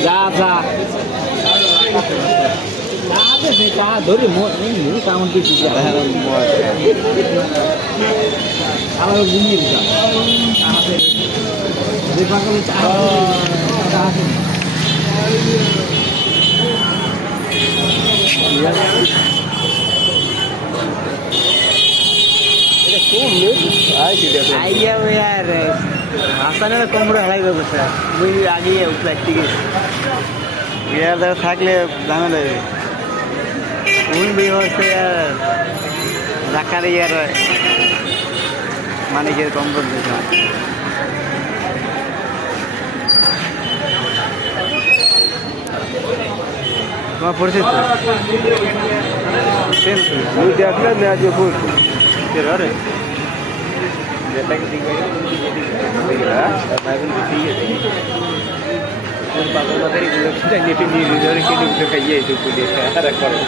যা যা। ধরি কেমন কিছু আমার ঘুমিয়ে দিতাম আইডিয়া হাসানের কমরা হারাই যাবে স্যার মুই আগে প্র্যাকটিক ইয়ার দ্বারা থাকলে ঝামেলা হবে। উনি বিয়ে হচ্ছে ধাক্কা দিয়ে আর মানিকের কম করে দিতে হয়। তোমার পরিচিত? মুই দেখলে না যে ফুল কে রে যেটাকে দিকে হ্যাঁ ঠিক আছে কোন পাগল মাথায়গুলো কিটা যেতে নিয়ে নিজের কেটে উঠে খাইয়ে এসে পুড়ে আর করো